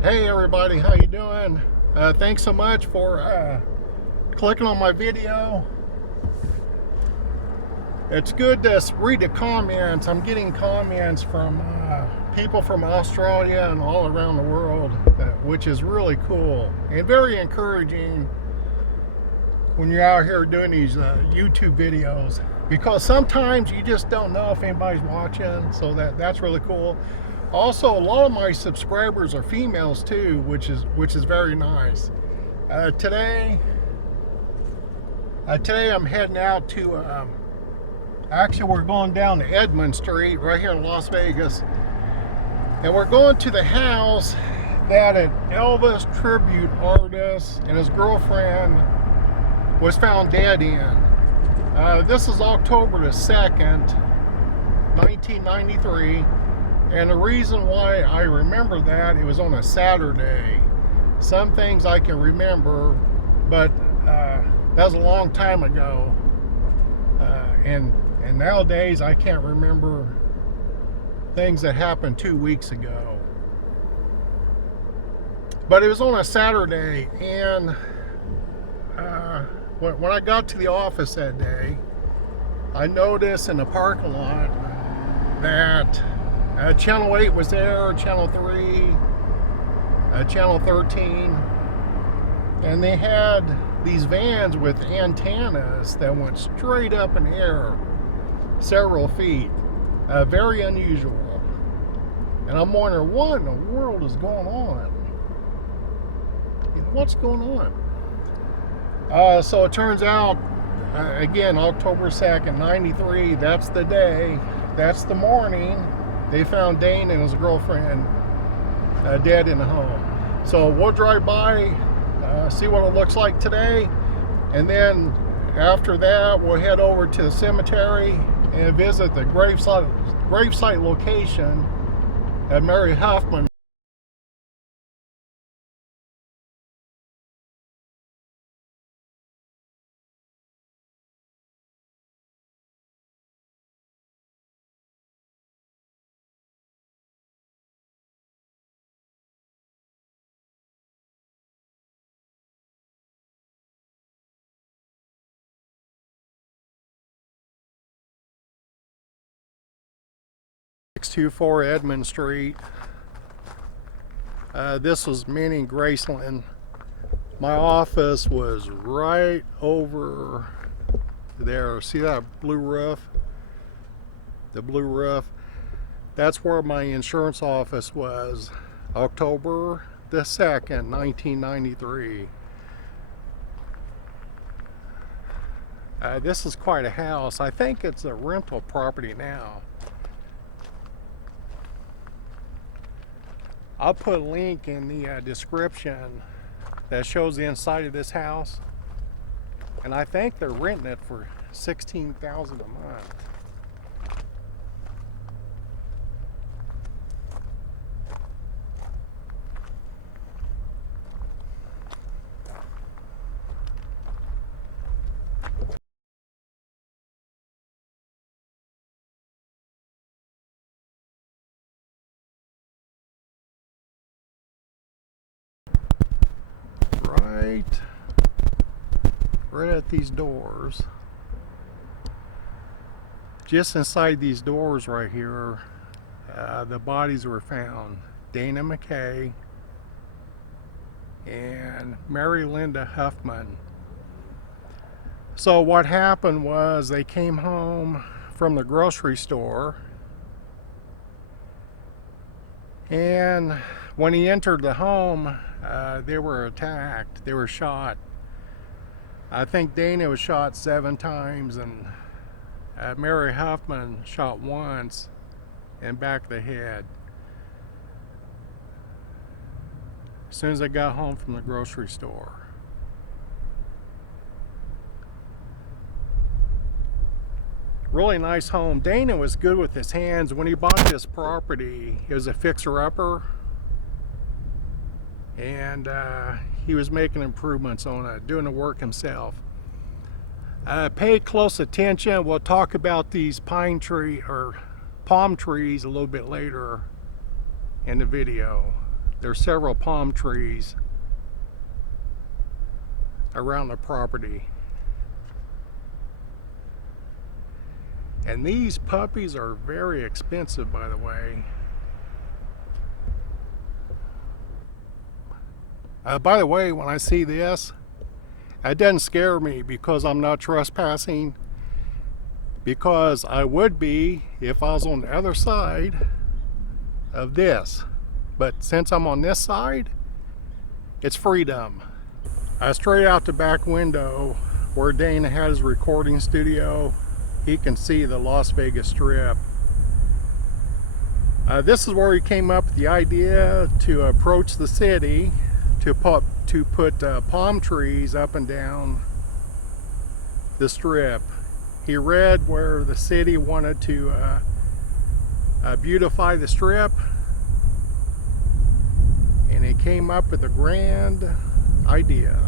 Hey everybody, how you doing? Thanks so much for clicking on my video. It's good to read the comments. I'm getting comments from people from Australia and all around the world, which is really cool and very encouraging when you're out here doing these YouTube videos, because sometimes you just don't know if anybody's watching, so that's really cool. Also, a lot of my subscribers are females too, which is very nice. Today I'm heading out to. Actually, we're going down to Edmond Street right here in Las Vegas, and we're going to the house that an Elvis tribute artist and his girlfriend was found dead in. This is October the 2nd, 1993. And the reason why I remember that, it was on a Saturday. Some things I can remember, but that was a long time ago. And nowadays I can't remember things that happened 2 weeks ago. But it was on a Saturday, and when I got to the office that day, I noticed in the parking lot that Channel 8 was there, Channel 3, Channel 13, and they had these vans with antennas that went straight up in the air, several feet. Very unusual. And I'm wondering, what in the world is going on? What's going on? So it turns out, again, October 2nd, 93, that's the day, that's the morning. They found Dane and his girlfriend dead in the home. So we'll drive by, see what it looks like today, and then after that we'll head over to the cemetery and visit the gravesite location at Mary Huffman. .624 Edmond Street. This was me in Graceland. My office was right over there. See that blue roof? The blue roof. That's where my insurance office was. October the 2nd, 1993. This is quite a house. I think it's a rental property now. I'll put a link in the description that shows the inside of this house, and I think they're renting it for $16,000 a month. Right at these doors, just inside these doors right here, the bodies were found. Dana MacKay and Mary Linda Huffman. So what happened was they came home from the grocery store, and when he entered the home, they were attacked. They were shot. I think Dana was shot 7 times, and Mary Huffman shot once in back of the head. As soon as I got home from the grocery store. Really nice home. Dana was good with his hands. When he bought this property, he was a fixer-upper, and he was making improvements on it, doing the work himself. Pay close attention. We'll talk about these palm trees a little bit later in the video. There's several palm trees around the property. And these puppies are very expensive, by the way. By the way, when I see this, it doesn't scare me because I'm not trespassing, because I would be if I was on the other side of this. But since I'm on this side, it's freedom. Straight out the back window where Dana had his recording studio, he can see the Las Vegas Strip. This is where he came up with the idea to approach the city to put palm trees up and down the Strip. He read where the city wanted to beautify the Strip, and he came up with a grand idea.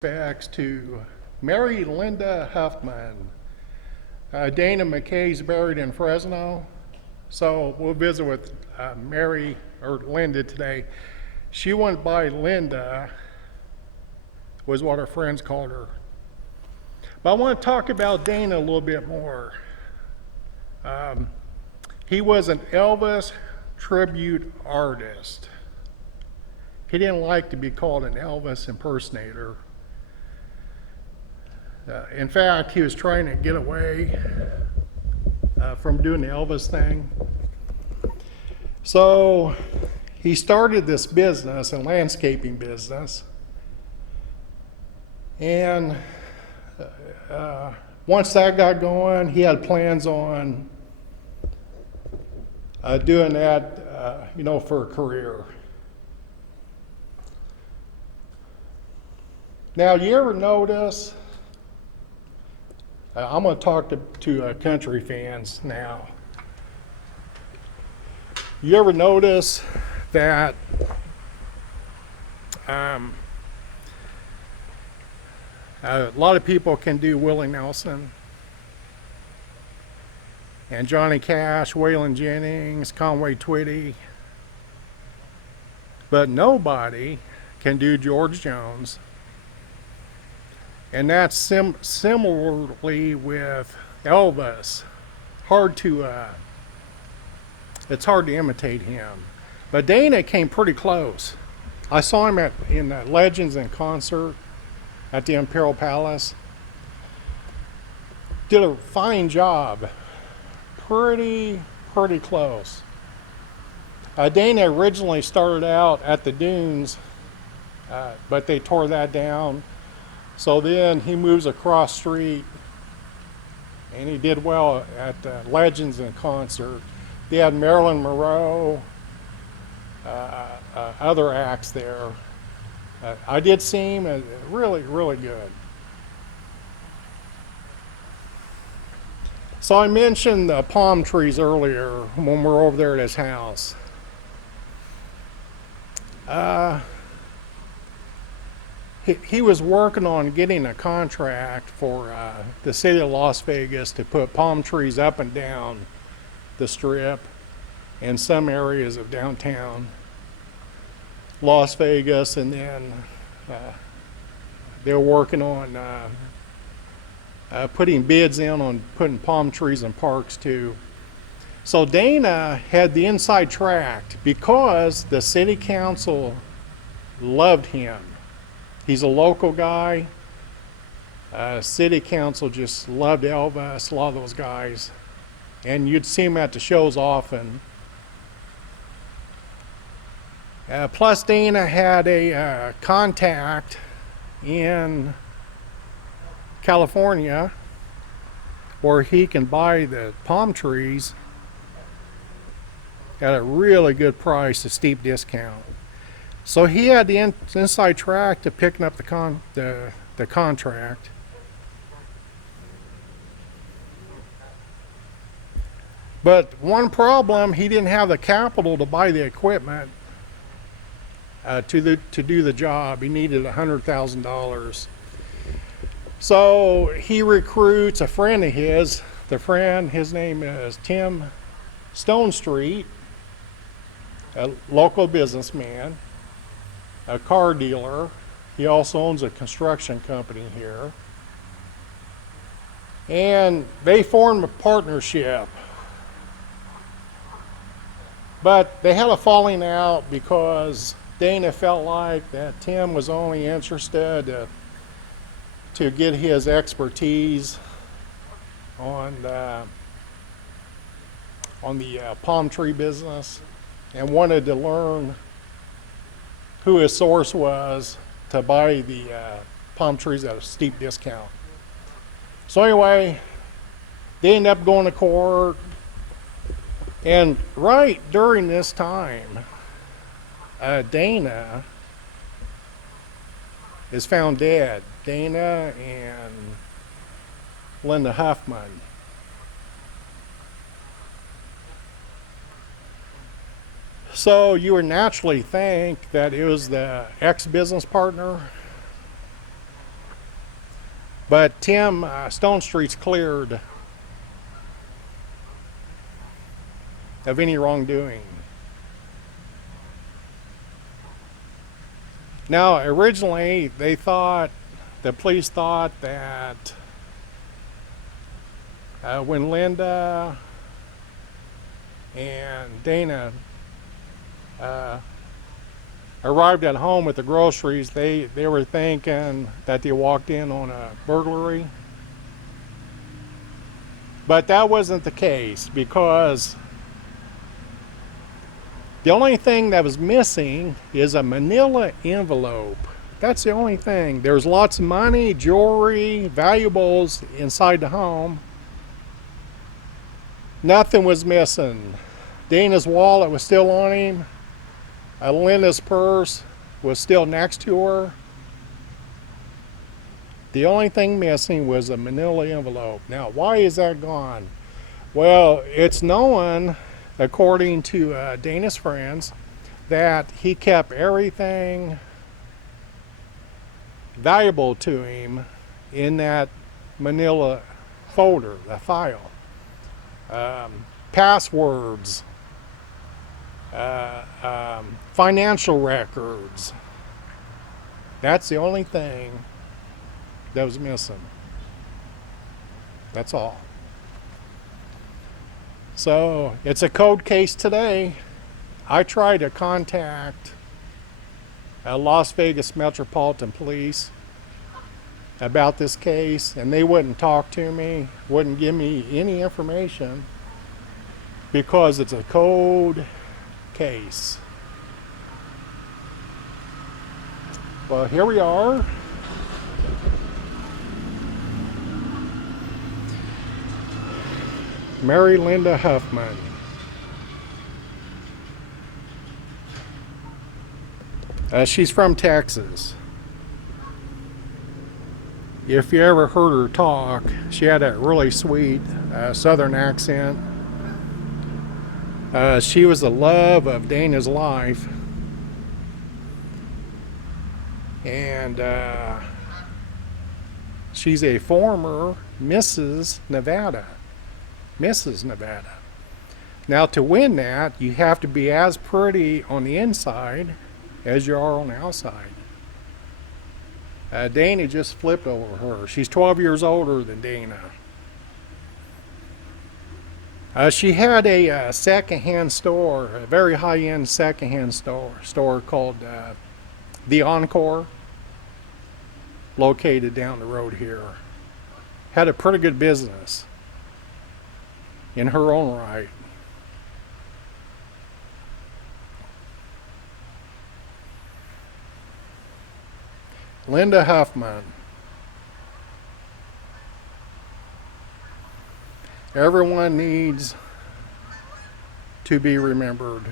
Backs to Mary Linda Huffman. Dana MacKay's buried in Fresno, so we'll visit with Mary or Linda today. She went by Linda, was what her friends called her. But I want to talk about Dana a little bit more. He was an Elvis tribute artist. He didn't like to be called an Elvis impersonator. In fact, he was trying to get away from doing the Elvis thing. So he started this business, a landscaping business. And once that got going, he had plans on doing that, for a career. Now, you ever notice? I'm going to talk to country fans now. You ever notice that a lot of people can do Willie Nelson and Johnny Cash, Waylon Jennings, Conway Twitty, but nobody can do George Jones. And that's similarly with Elvis. It's hard to imitate him. But Dana came pretty close. I saw him in Legends in concert at the Imperial Palace. Did a fine job. Pretty close. Dana originally started out at the Dunes, but they tore that down. So then he moves across street and he did well at Legends in concert. They had Marilyn Monroe, other acts there. I did see him, really, really good. So I mentioned the palm trees earlier when we were over there at his house. He was working on getting a contract for the city of Las Vegas to put palm trees up and down the strip and some areas of downtown Las Vegas, and then they were working on putting bids in on putting palm trees in parks too. So Dana had the inside track because the city council loved him. He's a local guy. City council just loved Elvis, a lot of those guys. And you'd see him at the shows often. Plus Dana had a contact in California where he can buy the palm trees at a really good price, a steep discount. So he had the inside track to picking up the contract. But one problem, he didn't have the capital to buy the equipment to do the job. He needed $100,000. So he recruits a friend of his. His name is Tim Stonestreet, a local businessman, a car dealer. He also owns a construction company here. And they formed a partnership. But they had a falling out because Dana felt like that Tim was only interested to get his expertise on the palm tree business and wanted to learn who his source was to buy the palm trees at a steep discount. So anyway, they ended up going to court, and right during this time, Dana is found dead. Dana and Linda Huffman. So you would naturally think that it was the ex-business partner, but Tim Stonestreet's cleared of any wrongdoing. Now, originally, the police thought that when Linda and Dana arrived at home with the groceries, they were thinking that they walked in on a burglary. But that wasn't the case, because the only thing that was missing is a manila envelope. That's the only thing. There was lots of money, jewelry, valuables inside the home. Nothing was missing. Dana's wallet was still on him. Linda's purse was still next to her. The only thing missing was a manila envelope. Now, why is that gone? Well, it's known, according to Dana's friends, that he kept everything valuable to him in that manila folder, the file. Passwords, financial records. That's the only thing that was missing. That's all. So it's a cold case today. I tried to contact Las Vegas Metropolitan Police about this case, and they wouldn't talk to me, wouldn't give me any information, because it's a cold case. Well, here we are. Mary Linda Huffman. She's from Texas. If you ever heard her talk, she had a really sweet southern accent. She was the love of Dana's life. And she's a former Mrs. Nevada. Mrs. Nevada. Now, to win that, you have to be as pretty on the inside as you are on the outside. Dana just flipped over her. She's 12 years older than Dana. She had a secondhand store, a very high-end secondhand store called The Encore, located down the road here. Had a pretty good business in her own right. Linda Huffman. Everyone needs to be remembered.